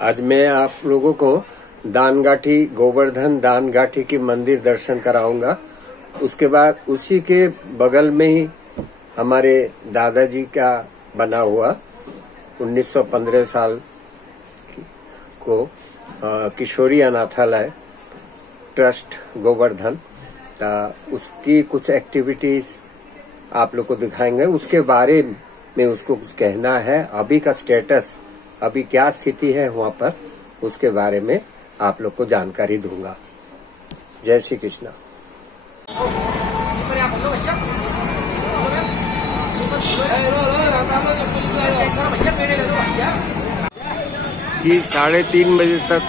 आज मैं आप लोगों को दानगाठी गोवर्धन दानगाठी की मंदिर दर्शन कराऊंगा। उसके बाद उसी के बगल में ही हमारे दादाजी का बना हुआ 1915 साल को किशोरी अनाथालय ट्रस्ट गोवर्धन, उसकी कुछ एक्टिविटीज आप लोग को दिखाएंगे। उसके बारे में उसको कुछ कहना है, अभी का स्टेटस, अभी क्या स्थिति है वहां पर, उसके बारे में आप लोग को जानकारी दूंगा। जय श्री कृष्ण। ये 3:30 बजे तक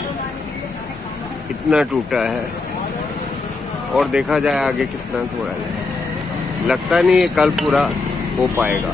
इतना टूटा है और देखा जाए आगे कितना थोड़ा है। लगता नहीं है कल पूरा हो पाएगा।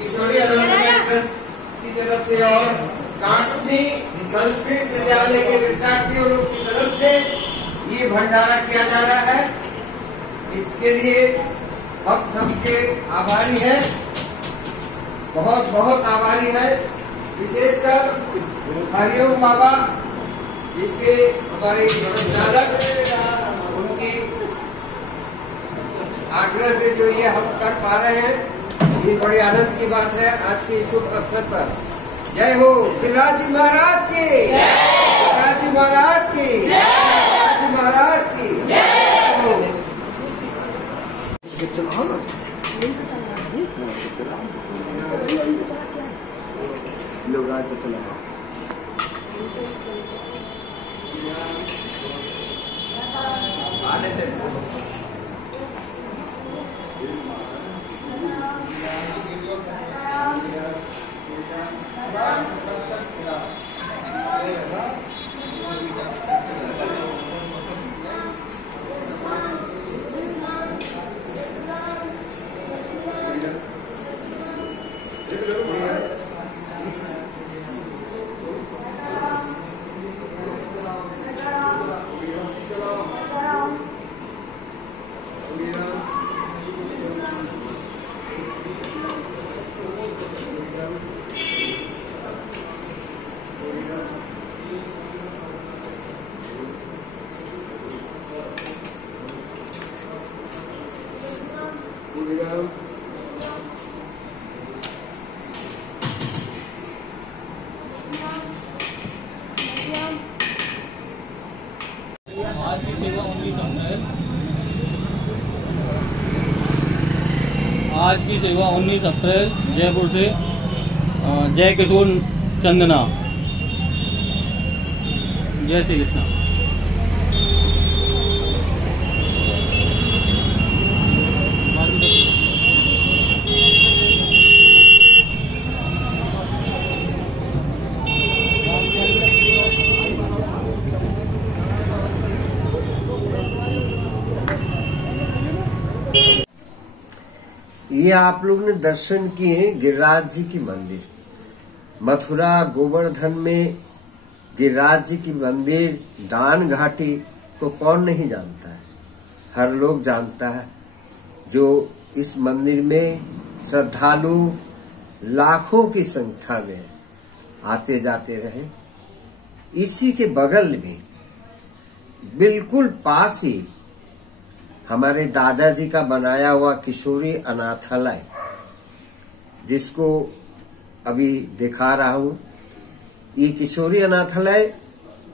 किशोरी अनाथालय ट्रस्ट की तरफ से और काशनी संस्कृत विद्यालय के विद्यार्थियों की तरफ से ये भंडारा किया जा रहा है। इसके लिए हम सबके आभारी हैं, बहुत बहुत आभारी हैं। विशेषकर हरिओम बाबा, जिसके हमारे संचालक, उनकी आग्रह से जो ये हम कर पा रहे हैं, ये बड़े आनंद की बात है आज के शुभ अवसर पर। जय हो गिरिराज जी महाराज की, गिरिराज जी महाराज की, गिरिराज जी महाराज की। लोग आज तो चला आज की सेवा 19 अप्रैल जयपुर से जय किशोर चंदना। जय श्री कृष्ण। ये आप लोग ने दर्शन किए गिरिराज जी की मंदिर। मथुरा गोवर्धन में गिरिराज जी की मंदिर दान घाटी को कौन नहीं जानता है, हर लोग जानता है। जो इस मंदिर में श्रद्धालु लाखों की संख्या में आते जाते रहे। इसी के बगल में बिल्कुल पास ही हमारे दादाजी का बनाया हुआ किशोरी अनाथालय, जिसको अभी दिखा रहा हूं। ये किशोरी अनाथालय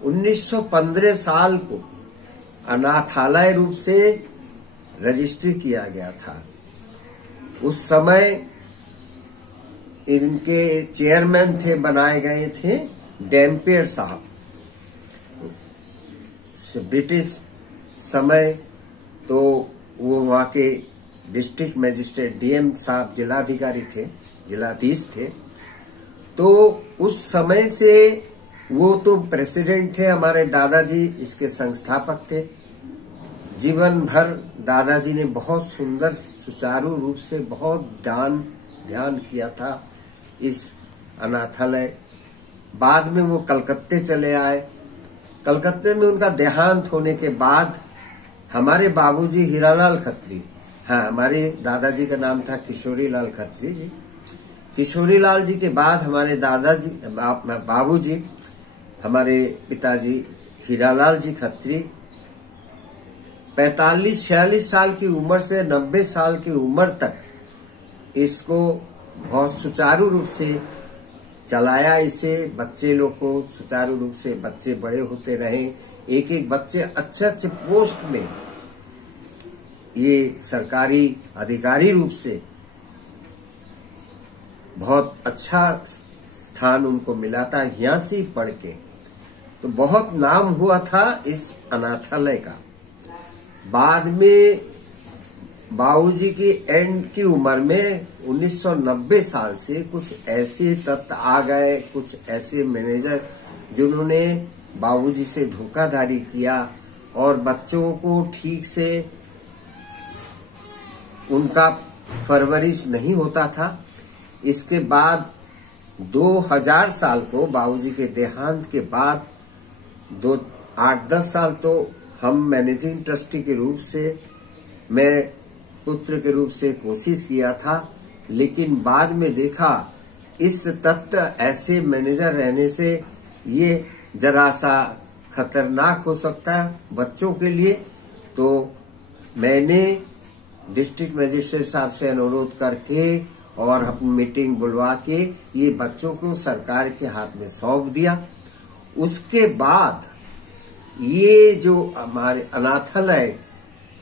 1915 साल को अनाथालय रूप से रजिस्ट्री किया गया था। उस समय इनके चेयरमैन थे, बनाए गए थे डैम्पियर साहब। ब्रिटिश समय तो वो वहां के डिस्ट्रिक्ट मजिस्ट्रेट डीएम साहब जिलाधिकारी थे, जिलाधीश थे। तो उस समय से वो तो प्रेसिडेंट थे, हमारे दादाजी इसके संस्थापक थे। जीवन भर दादाजी ने बहुत सुंदर सुचारू रूप से बहुत ध्यान किया था इस अनाथालय। बाद में वो कलकत्ते चले आए। कलकत्ते में उनका देहांत होने के बाद हमारे बाबूजी हीरालाल खत्री, हाँ हमारे दादाजी का नाम था किशोरी लाल खत्री जी। किशोरी लाल जी के बाद हमारे दादाजी बाबूजी हमारे पिताजी हीरालाल जी खत्री 45-46 साल की उम्र से 90 साल की उम्र तक इसको बहुत सुचारू रूप से चलाया। इसे बच्चे लोग को सुचारू रूप से बच्चे बड़े होते रहे। एक एक बच्चे अच्छे पोस्ट में ये सरकारी अधिकारी रूप से बहुत अच्छा स्थान उनको मिला था। यहाँ से पढ़ के तो बहुत नाम हुआ था इस अनाथालय का। बाद में बाबूजी की एंड की उम्र में 1990 साल से कुछ ऐसे तत्व आ गए, कुछ ऐसे मैनेजर जिन्होंने बाबूजी से धोखाधड़ी किया और बच्चों को ठीक से उनका परवरिश नहीं होता था। इसके बाद 2000 साल को बाबूजी के देहांत के बाद 8-10 साल तो हम मैनेजिंग ट्रस्टी के रूप से, मैं पुत्र के रूप से कोशिश किया था। लेकिन बाद में देखा इस तत्व ऐसे मैनेजर रहने से ये जरा सा खतरनाक हो सकता है बच्चों के लिए। तो मैंने डिस्ट्रिक्ट मजिस्ट्रेट साहब से अनुरोध करके और अपनी मीटिंग बुलवा के ये बच्चों को सरकार के हाथ में सौंप दिया। उसके बाद ये जो हमारे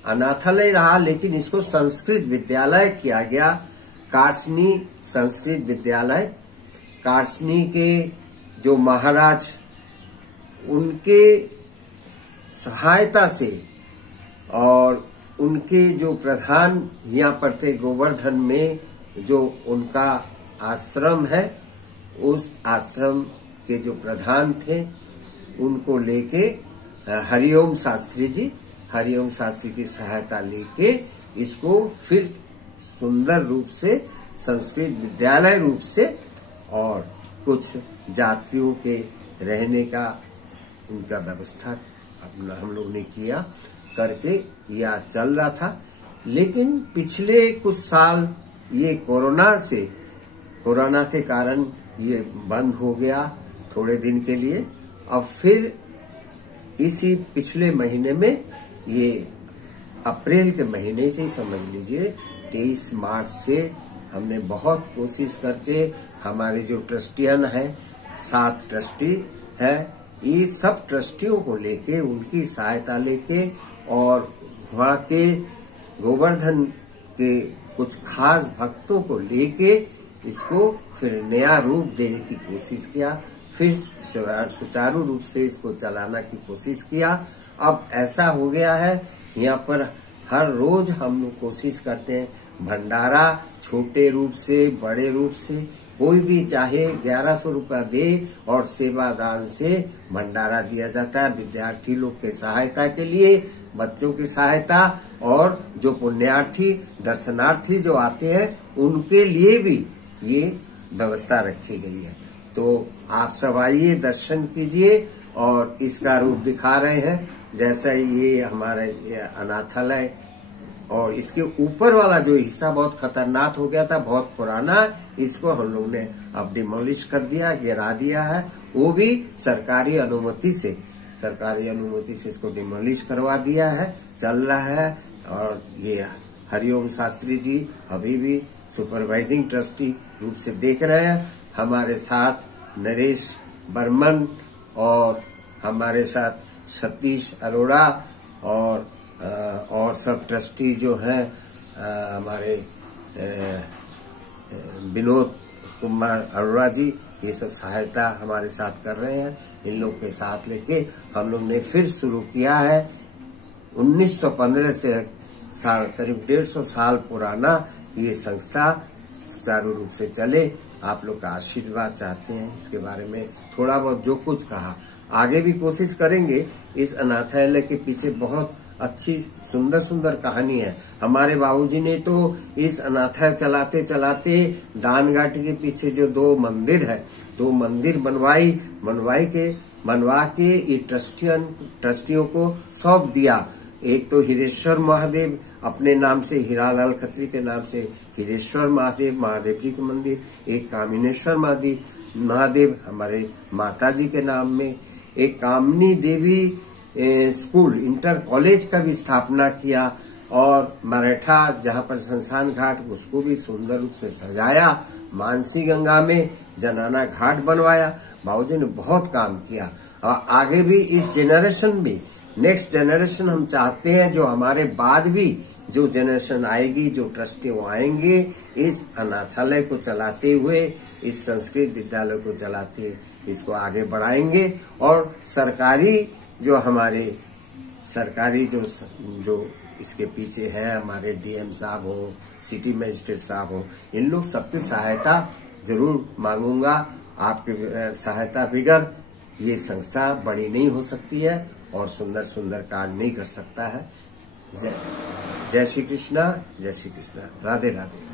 अनाथालय रहा, लेकिन इसको संस्कृत विद्यालय किया गया। कार्सनी संस्कृत विद्यालय, कार्सनी के जो महाराज उनके सहायता से और उनके जो प्रधान यहाँ पर थे गोवर्धन में जो उनका आश्रम है, उस आश्रम के जो प्रधान थे उनको लेके हरिओम शास्त्री की सहायता लेके इसको फिर सुंदर रूप से संस्कृत विद्यालय रूप से और कुछ जातियों के रहने का उनका व्यवस्था अपना हम लोग ने किया करके यह चल रहा था। लेकिन पिछले कुछ साल ये कोरोना के कारण ये बंद हो गया थोड़े दिन के लिए। अब फिर इसी पिछले महीने में, ये अप्रैल के महीने से ही समझ लीजिए 23 मार्च से हमने बहुत कोशिश करके हमारे जो ट्रस्टियन है 7 ट्रस्टी है, ये सब ट्रस्टियों को लेके उनकी सहायता लेके और वहाँ के गोवर्धन के कुछ खास भक्तों को लेके इसको फिर नया रूप देने की कोशिश किया, फिर सुचारू रूप से इसको चलाना की कोशिश किया। अब ऐसा हो गया है यहाँ पर हर रोज हम लोग कोशिश करते हैं भंडारा, छोटे रूप से बड़े रूप से कोई भी चाहे 1100 रुपया दे और सेवादान से भंडारा दिया जाता है विद्यार्थी लोग के सहायता के लिए, बच्चों की सहायता और जो पुण्यार्थी दर्शनार्थी जो आते हैं उनके लिए भी ये व्यवस्था रखी गई है। तो आप सब आइए, दर्शन कीजिए। और इसका रूप दिखा रहे हैं, जैसा ये हमारा ये अनाथालय, और इसके ऊपर वाला जो हिस्सा बहुत खतरनाक हो गया था, बहुत पुराना, इसको हम लोग ने अब डिमोलिश कर दिया, गिरा दिया है। वो भी सरकारी अनुमति से इसको डिमोलिश करवा दिया है, चल रहा है। और ये हरिओम शास्त्री जी अभी भी सुपरवाइजिंग ट्रस्टी रूप से देख रहे हैं। हमारे साथ नरेश बर्मन और हमारे साथ सतीश अरोड़ा और सब ट्रस्टी जो हैं हमारे विनोद कुमार अरोड़ा जी, ये सब सहायता हमारे साथ कर रहे हैं। इन लोग के साथ लेके हम लोग ने फिर शुरू किया है। 1915 से करीब 150 साल पुराना ये संस्था सुचारू रूप से चले। आप लोग का आशीर्वाद चाहते हैं। इसके बारे में थोड़ा बहुत जो कुछ कहा, आगे भी कोशिश करेंगे। इस अनाथालय के पीछे बहुत अच्छी सुंदर सुंदर कहानी है। हमारे बाबूजी ने तो इस अनाथालय चलाते चलाते दानघाटी के पीछे जो 2 मंदिर है, 2 मंदिर बनवा के ये ट्रस्टियों को सौंप दिया। एक तो हिरेश्वर महादेव अपने नाम से, हीरालाल खत्री के नाम से हिरेश्वर महादेव जी के मंदिर, एक कामिनेश्वर महादेव हमारे माता जी के नाम में, एक कामनी देवी स्कूल इंटर कॉलेज का भी स्थापना किया, और मराठा जहां पर शमशान घाट, उसको भी सुंदर रूप से सजाया। मानसी गंगा में जनाना घाट बनवाया। बाबूजी ने बहुत काम किया। और आगे भी इस जेनरेशन में, नेक्स्ट जनरेशन हम चाहते हैं, जो हमारे बाद भी जो जनरेशन आएगी, जो ट्रस्टी वो आएंगे, इस अनाथालय को चलाते हुए, इस संस्कृत विद्यालय को चलाते, इसको आगे बढ़ाएंगे। और सरकारी जो इसके पीछे है, हमारे डीएम साहब हो, सिटी मजिस्ट्रेट साहब हो, इन लोग सबकी सहायता जरूर मांगूंगा। आपके सहायता बगैर ये संस्था बड़ी नहीं हो सकती है और सुंदर सुंदर कार्य नहीं कर सकता है। जय श्री कृष्णा, जय श्री कृष्णा, राधे राधे।